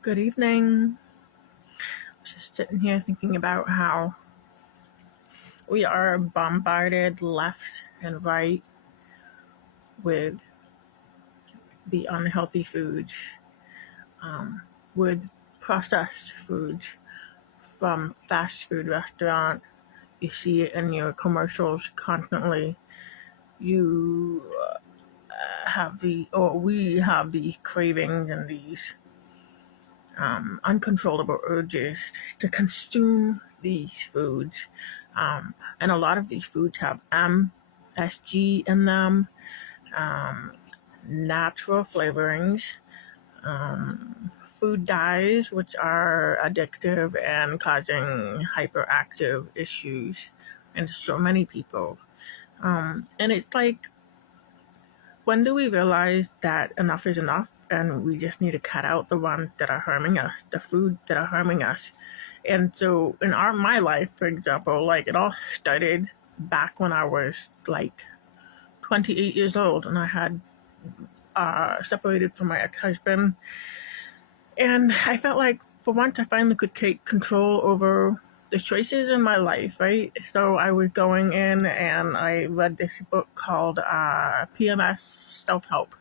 Good evening. Just sitting here thinking about how we are bombarded left and right with the unhealthy foods, with processed foods from fast food restaurant. You see it in your commercials constantly. You we have the cravings and these uncontrollable urges to consume these foods. And a lot of these foods have MSG in them, natural flavorings, food dyes, which are addictive and causing hyperactive issues in so many people. And it's like, when do we realize that enough is enough and we just need to cut out the ones that are harming us, the food that are harming us? And so in my life, for example, like it all started back when I was like 28 years old and I had separated from my ex-husband. And I felt like for once I finally could take control over the choices in my life, right? So I was going in and I read this book called PMS Self-Help.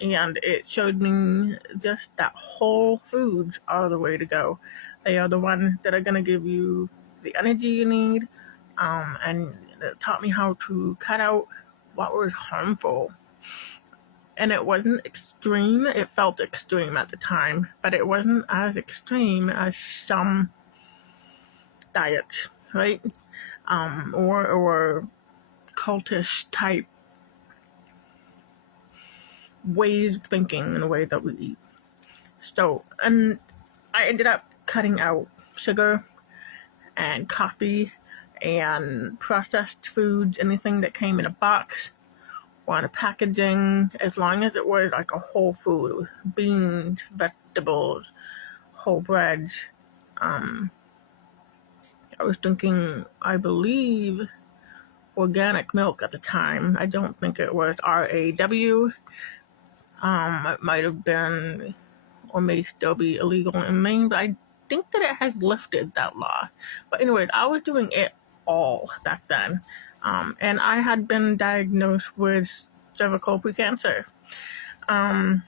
And it showed me just that whole foods are the way to go. They are the ones that are going to give you the energy you need. And it taught me how to cut out what was harmful. And it wasn't extreme. It felt extreme at the time, but it wasn't as extreme as some diets, right? Or cultist type ways of thinking in the way that we eat. So, and I ended up cutting out sugar and coffee and processed foods, anything that came in a box or in a packaging, as long as it was like a whole food, beans, vegetables, whole breads. I was drinking, I believe, organic milk at the time. I don't think it was RAW. It might have been, or may still be illegal in Maine, but I think that it has lifted that law. But anyways, I was doing it all back then. And I had been diagnosed with cervical precancer. I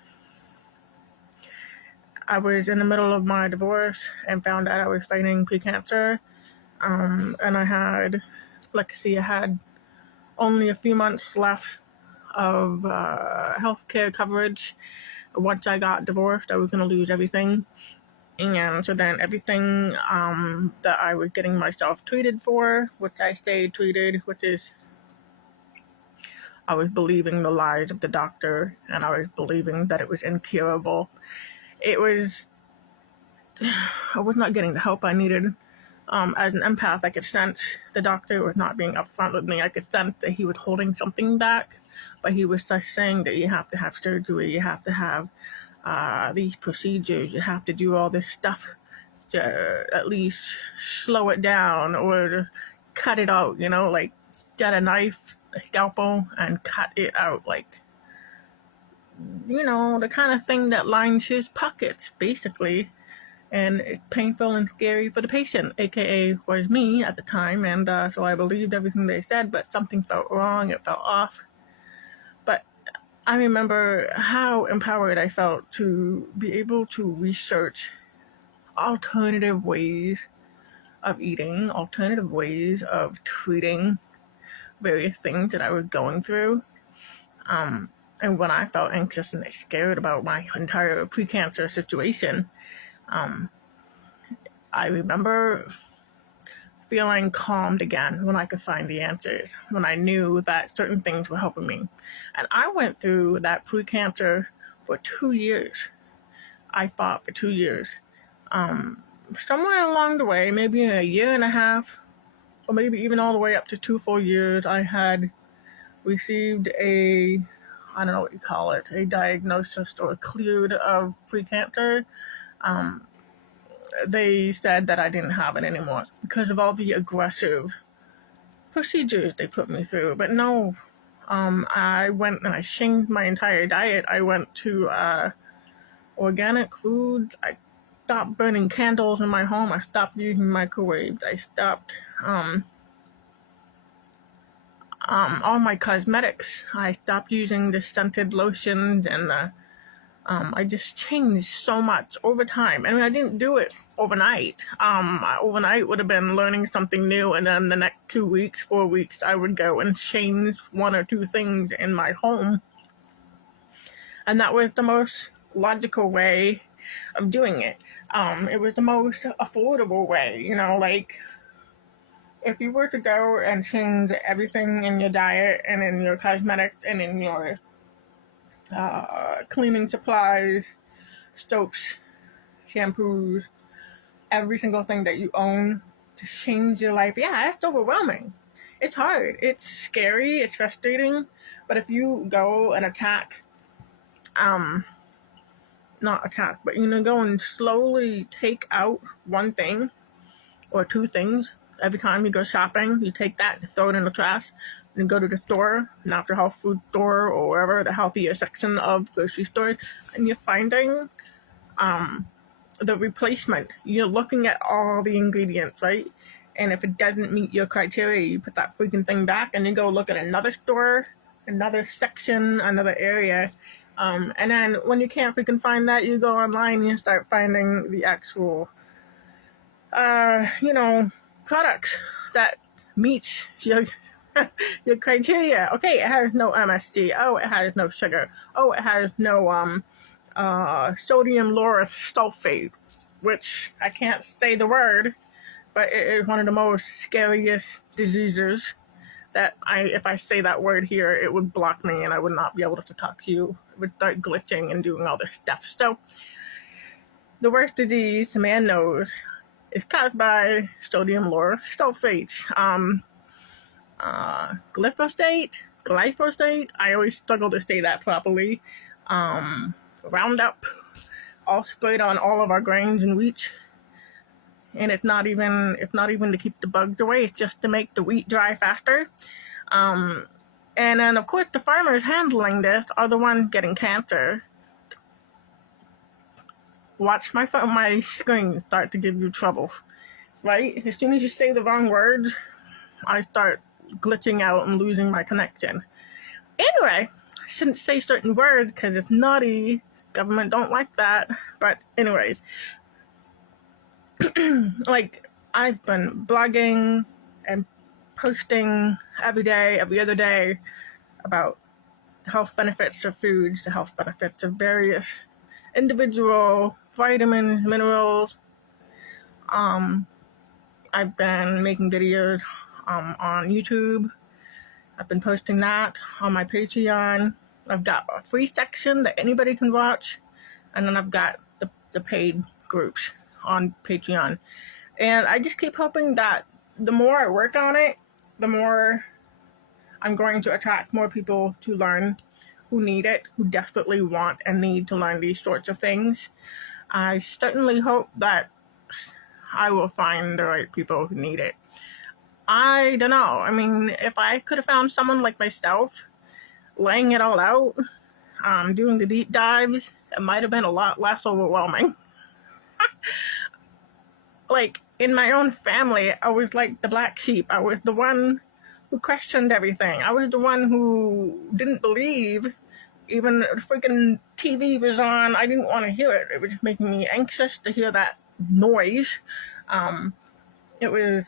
was in the middle of my divorce and found out I was fighting precancer. And I had only a few months left of healthcare coverage. Once I got divorced, I was going to lose everything. And so then everything that I was getting myself treated for, which I stayed treated, which is I was believing the lies of the doctor, and I was believing that it was incurable. I was not getting the help I needed. As an empath, I could sense the doctor was not being upfront with me. I could sense that he was holding something back, but he was just saying that you have to have surgery, you have to have these procedures, you have to do all this stuff to at least slow it down or to cut it out, like get a knife, a scalpel, and cut it out, like, the kind of thing that lines his pockets, basically. And it's painful and scary for the patient, aka was me at the time, and so I believed everything they said, but something felt wrong, it felt off. But I remember how empowered I felt to be able to research alternative ways of eating, alternative ways of treating various things that I was going through. And when I felt anxious and scared about my entire precancer situation, I remember feeling calmed again when I could find the answers, when I knew that certain things were helping me. And I went through that precancer for 2 years. I fought for 2 years. Somewhere along the way, maybe a year and a half, or maybe even all the way up to 2 full years, I had received I don't know what you call it, a diagnosis or cleared of precancer. They said that I didn't have it anymore because of all the aggressive procedures they put me through. But no, I went and I changed my entire diet. I went to organic food. I stopped burning candles in my home. I stopped using microwaves. I stopped all my cosmetics. I stopped using the scented lotions and the I just changed so much over time. I mean, I didn't do it overnight. Overnight would have been learning something new, and then the next 2 weeks, 4 weeks, I would go and change one or two things in my home. And that was the most logical way of doing it. It was the most affordable way, like if you were to go and change everything in your diet and in your cosmetics and in your cleaning supplies, soaps, shampoos, every single thing that you own to change your life. Yeah, it's overwhelming. It's hard. It's scary. It's frustrating. But if you go and go and slowly take out one thing or two things every time you go shopping. You take that and throw it in the trash. And go to the store, natural health food store, or wherever the healthier section of grocery stores, and you're finding the replacement. You're looking at all the ingredients, right? And if it doesn't meet your criteria, you put that freaking thing back and you go look at another store, another section, another area. And then when you can't freaking find that, you go online and you start finding the actual, products that meet your criteria. Okay, it has no MSG. Oh, it has no sugar. Oh, it has no sodium lauryl sulfate, which I can't say the word, but it is one of the most scariest diseases that if I say that word here, it would block me and I would not be able to talk to you. It would start glitching and doing all this stuff. So the worst disease man knows is caused by sodium lauryl sulfate. Glyphosate, I always struggle to say that properly. Roundup, all sprayed on all of our grains and wheat. And it's not even to keep the bugs away, it's just to make the wheat dry faster. And then of course the farmers handling this are the ones getting cancer. Watch my screen start to give you trouble, right? As soon as you say the wrong words, I start glitching out and losing my connection. Anyway, I shouldn't say certain words because it's naughty. Government don't like that. But anyways, like I've been blogging and posting every day, every other day about the health benefits of foods, the health benefits of various individual vitamins, minerals. I've been making videos on YouTube. I've been posting that on my Patreon. I've got a free section that anybody can watch, and then I've got the paid groups on Patreon. And I just keep hoping that the more I work on it, the more I'm going to attract more people to learn who need it, who desperately want and need to learn these sorts of things. I certainly hope that I will find the right people who need it. I don't know. I mean, if I could have found someone like myself laying it all out, doing the deep dives, it might have been a lot less overwhelming. Like, in my own family, I was like the black sheep. I was the one who questioned everything. I was the one who didn't believe even freaking TV was on. I didn't want to hear it. It was making me anxious to hear that noise. It was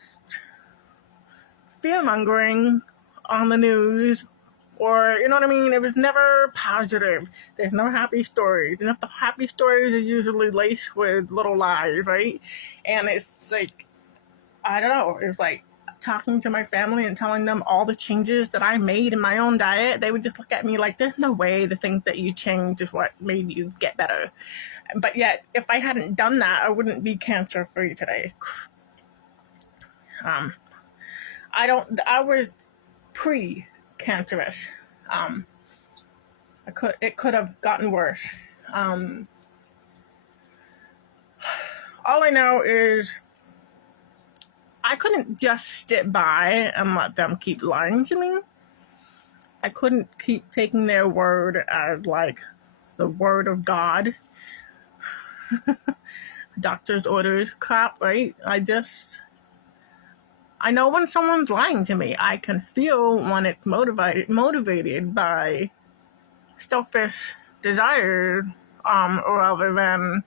fear-mongering on the news, or you know what I mean? It was never positive. There's no happy stories. And if the happy stories are usually laced with little lies, right? And it's like, I don't know, it's like talking to my family and telling them all the changes that I made in my own diet. They would just look at me like, there's no way the things that you changed is what made you get better. But yet, if I hadn't done that, I wouldn't be cancer-free today. I was pre-cancerous. It could have gotten worse. All I know is I couldn't just sit by and let them keep lying to me. I couldn't keep taking their word as like the word of God. doctor's orders crap, right? I know when someone's lying to me. I can feel when it's motivated by selfish desire, rather than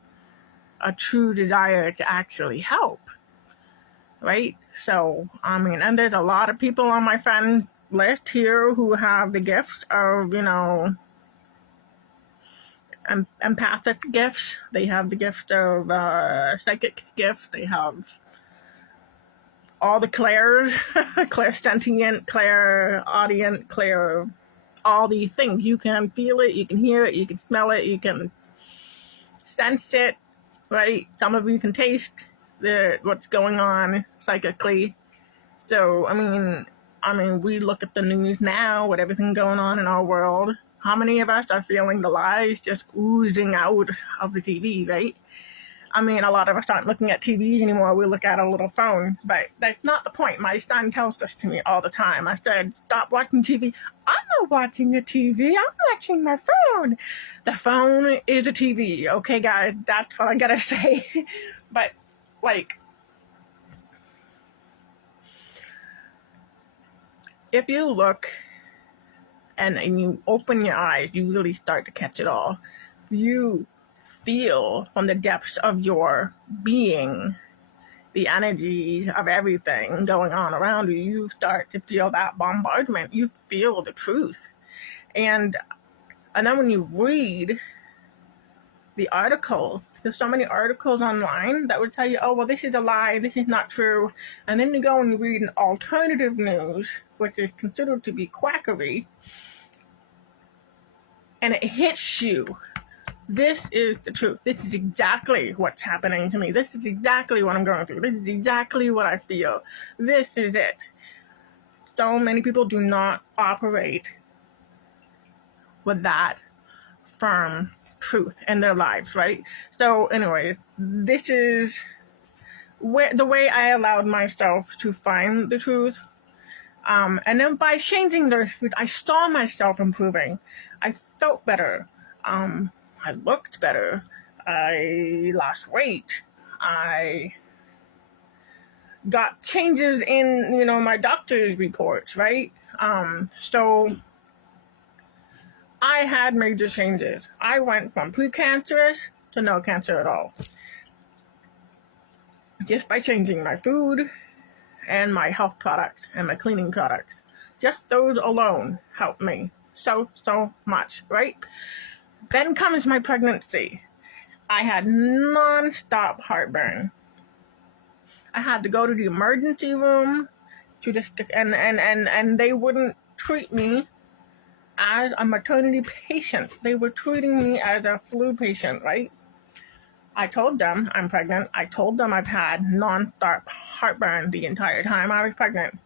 a true desire to actually help, right? So, I mean, and there's a lot of people on my friend list here who have the gifts of, empathic gifts. They have the gift of psychic gifts. They have all the clairs, clairsentient, clairaudient, clair, all these things. You can feel it, you can hear it, you can smell it, you can sense it, right? Some of you can taste what's going on psychically. So, I mean, we look at the news now with everything going on in our world. How many of us are feeling the lies just oozing out of the TV, right? I mean, a lot of us aren't looking at TVs anymore. We look at a little phone, but that's not the point. My son tells this to me all the time. I said, stop watching TV. I'm not watching the TV. I'm watching my phone. The phone is a TV. Okay, guys, that's what I gotta say. But, like, if you look and you open your eyes, you really start to catch it all. You feel from the depths of your being the energies of everything going on around you. You start to feel that bombardment. You feel the truth. And then when you read the article, there's so many articles online that would tell you, oh, well, this is a lie, this is not true. And then you go and you read an alternative news, which is considered to be quackery, and it hits you. This is the truth. This is exactly what's happening to me. This is exactly what I'm going through. This is exactly what I feel. This is it. So many people do not operate with that firm truth in their lives, right? So anyway, this is the way I allowed myself to find the truth. And then by changing their food, I saw myself improving. I felt better. I looked better. I lost weight. I got changes in, my doctor's reports, right? So I had major changes. I went from precancerous to no cancer at all. Just by changing my food and my health products and my cleaning products. Just those alone helped me so much, right? Then comes my pregnancy. I had non-stop heartburn. I had to go to the emergency room and they wouldn't treat me as a maternity patient. They were treating me as a flu patient, right? I told them I'm pregnant. I told them I've had non-stop heartburn the entire time I was pregnant.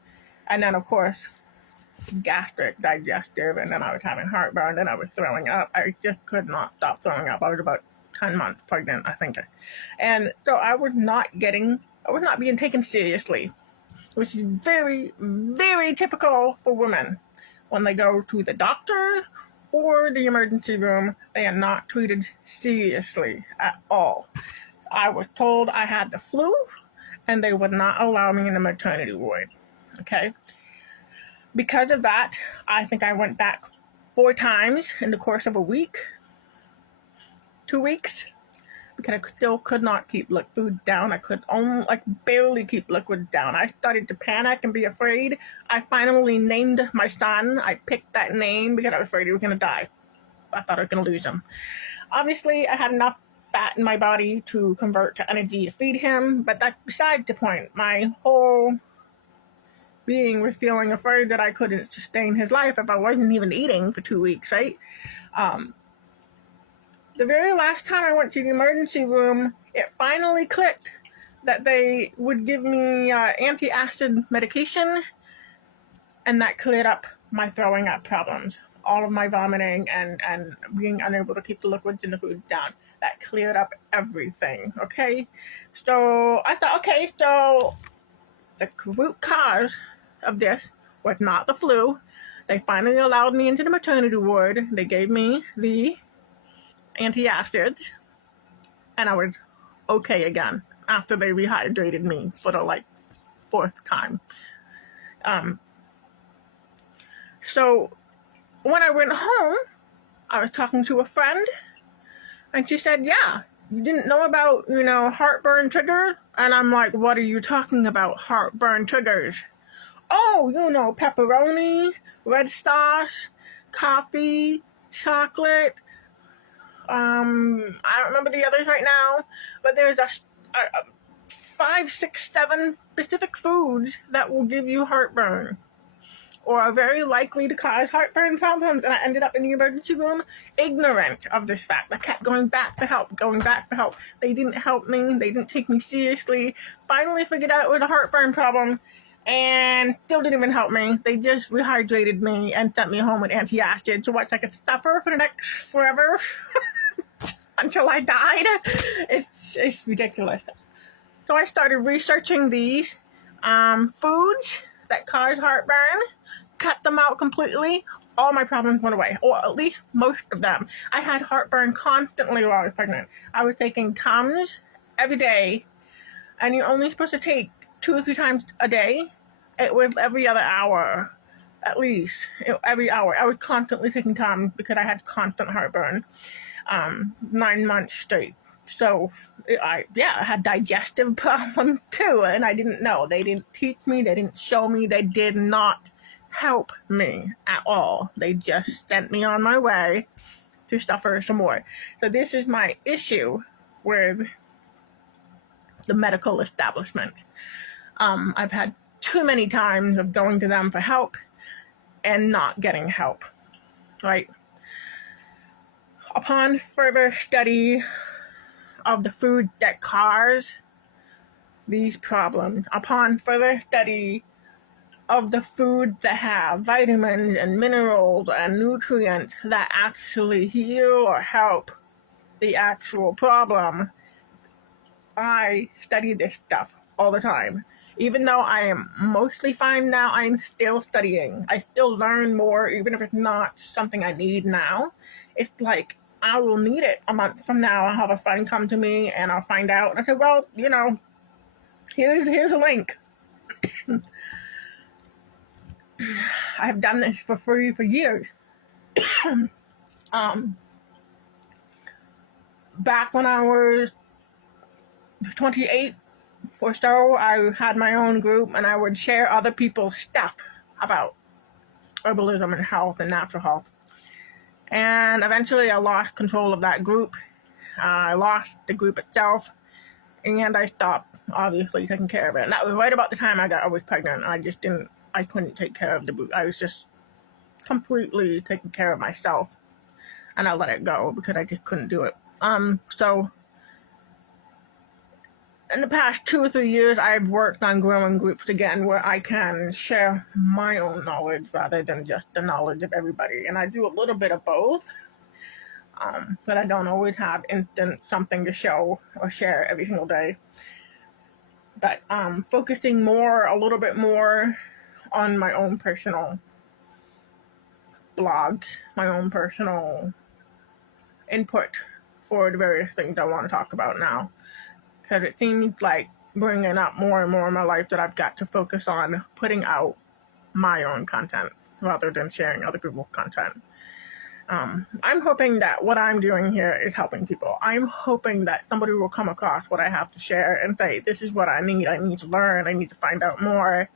And then, of course, gastric, digestive, and then I was having heartburn, and I was throwing up. I just could not stop throwing up. I was about 10 months pregnant, I think. And so I was not being taken seriously, which is very, very typical for women. When they go to the doctor or the emergency room, they are not treated seriously at all. I was told I had the flu, and they would not allow me in the maternity ward, okay? Because of that, I think I went back 4 times in the course of a week, 2 weeks, because I still could not keep food down. I could only barely keep liquid down. I started to panic and be afraid. I finally named my son. I picked that name because I was afraid he was going to die. I thought I was going to lose him. Obviously, I had enough fat in my body to convert to energy to feed him, but that's beside the point. My whole being was feeling afraid that I couldn't sustain his life if I wasn't even eating for 2 weeks, right? The very last time I went to the emergency room, it finally clicked that they would give me anti-acid medication, and that cleared up my throwing up problems, all of my vomiting and being unable to keep the liquids in the food down. That cleared up everything, okay? So I thought, okay, so the root cause of this was not the flu. They finally allowed me into the maternity ward. They gave me the antacids, and I was okay again after they rehydrated me for the like fourth time. Um, so when I went home, I was talking to a friend, and she said, "Yeah, you didn't know about, heartburn triggers?" And I'm like, "What are you talking about, heartburn triggers?" "Oh, pepperoni, red sauce, coffee, chocolate. I don't remember the others right now, but there's a 5, 6, 7 specific foods that will give you heartburn, or are very likely to cause heartburn problems." And I ended up in the emergency room ignorant of this fact. I kept going back for help, going back for help. They didn't help me. They didn't take me seriously. Finally figured out it was a heartburn problem, and still didn't even help me. They just rehydrated me and sent me home with antacid to watch I could suffer for the next forever until I died. It's ridiculous. So I started researching these foods that cause heartburn, cut them out completely. All my problems went away, or at least most of them. I had heartburn constantly while I was pregnant. I was taking Tums every day, and you're only supposed to take 2 or 3 times a day. It was every other hour, at least. Every hour. I was constantly taking Tums because I had constant heartburn, 9 months straight. So I had digestive problems too, and I didn't know. They didn't teach me. They didn't show me. They did not help me at all. They just sent me on my way to suffer some more. So this is my issue with the medical establishment. I've had too many times of going to them for help and not getting help, right? Upon further study of the food that cause these problems, upon further study of the foods that have vitamins and minerals and nutrients that actually heal or help the actual problem, I study this stuff all the time. Even though I am mostly fine now, I'm still studying. I still learn more, even if it's not something I need now. It's like, I will need it a month from now. I'll have a friend come to me and I'll find out. And I say, well, here's a link. I've done this for free for years. Back when I was 28 or so, I had my own group and I would share other people's stuff about herbalism and health and natural health. And eventually I lost control of that group. I lost the group itself, and I stopped, obviously, taking care of it. And that was right about the time I was pregnant. I couldn't take care of the group. I was just completely taking care of myself, and I let it go because I just couldn't do it. So in the past 2 or 3 years, I've worked on growing groups again where I can share my own knowledge rather than just the knowledge of everybody. And I do a little bit of both, but I don't always have instant something to show or share every single day. But focusing a little bit more on my own personal blogs, my own personal input for the various things I want to talk about now. Because it seems like bringing up more and more in my life that I've got to focus on putting out my own content rather than sharing other people's content. I'm hoping that what I'm doing here is helping people. I'm hoping that somebody will come across what I have to share and say, this is what I need to learn, I need to find out more.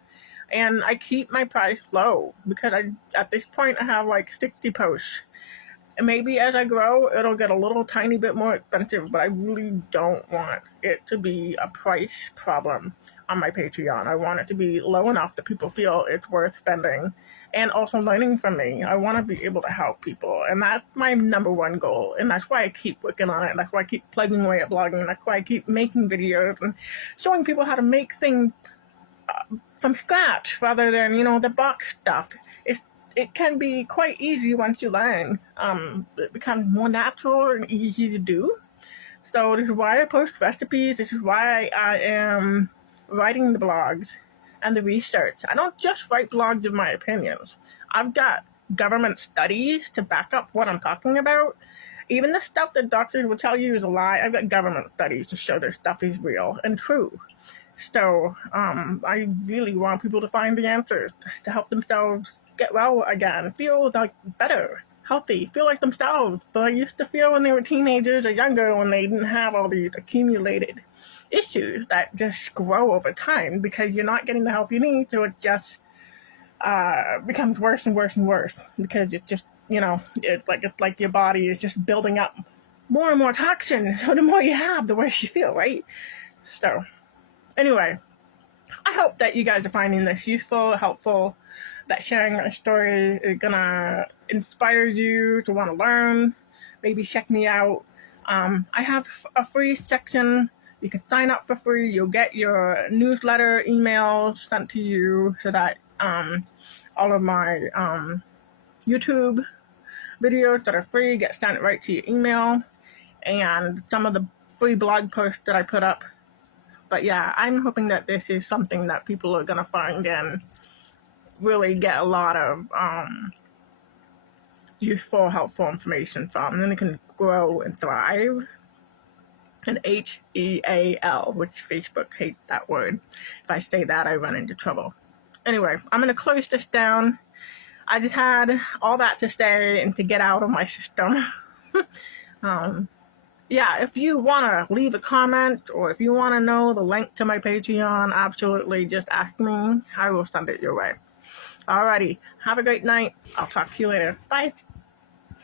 And I keep my price low because at this point I have like 60 posts. And maybe as I grow, it'll get a little tiny bit more expensive, but I really don't want it to be a price problem on my Patreon. I want it to be low enough that people feel it's worth spending and also learning from me. I want to be able to help people, and that's my number one goal, and that's why I keep working on it, and that's why I keep plugging away at blogging, and that's why I keep making videos and showing people how to make things from scratch rather than, the box stuff. It can be quite easy once you learn. It becomes more natural and easy to do. So this is why I post recipes. This is why I am writing the blogs and the research. I don't just write blogs of my opinions. I've got government studies to back up what I'm talking about. Even the stuff that doctors will tell you is a lie. I've got government studies to show this stuff is real and true. So I really want people to find the answers to help themselves get well again, feel like better, healthy, feel like themselves, the they used to feel when they were teenagers or younger, when they didn't have all these accumulated issues that just grow over time because you're not getting the help you need. So it just becomes worse and worse and worse because it's just, it's like your body is just building up more and more toxin. So the more you have, the worse you feel, right? So anyway, I hope that you guys are finding this useful, helpful, that sharing my story is gonna inspire you to want to learn, maybe check me out. I have a free section. You can sign up for free. You'll get your newsletter emails sent to you so that all of my YouTube videos that are free get sent right to your email, and some of the free blog posts that I put up. But yeah, I'm hoping that this is something that people are going to find and really get a lot of useful, helpful information from. And then it can grow and thrive. And HEAL, which Facebook hates that word. If I say that, I run into trouble. Anyway, I'm going to close this down. I just had all that to say and to get out of my system. Yeah, if you want to leave a comment or if you want to know the link to my Patreon, absolutely just ask me. I will send it your way. Alrighty, have a great night. I'll talk to you later. Bye.